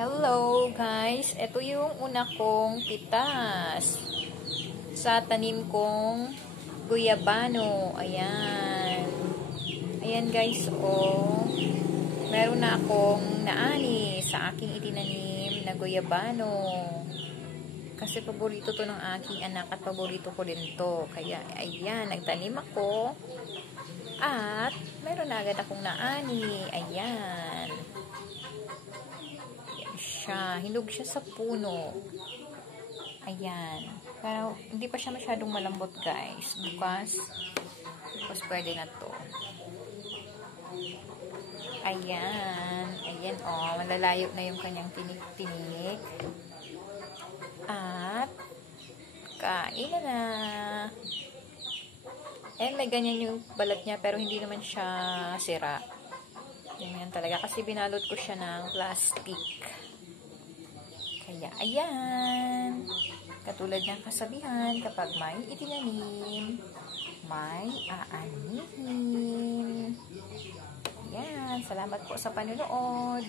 Hello guys, ito yung una kong pitas sa tanim kong guyabano. Ayan. Ayan guys, oh. Meron na akong naani sa aking itinanim na guyabano. Kasi paborito to ng aking anak at paborito ko din to. Kaya ayan, nagtanim ako. At meron na agad akong naani. Ayan. Hinog siya sa puno. Ayan. Pero hindi pa siya masyadong malambot guys. Bukas pwede na to. Ayan. Ayan oh. Malalayo na yung kanyang tinik-tinik. At kain na. Ayan, may ganyan yung balat niya pero hindi naman siya sira. Ganyan talaga kasi binalot ko siya ng plastic. Kaya, ayan. Katulad ng kasabihan, kapag may itinanim, may aanihin. Ayan. Salamat po sa panonood.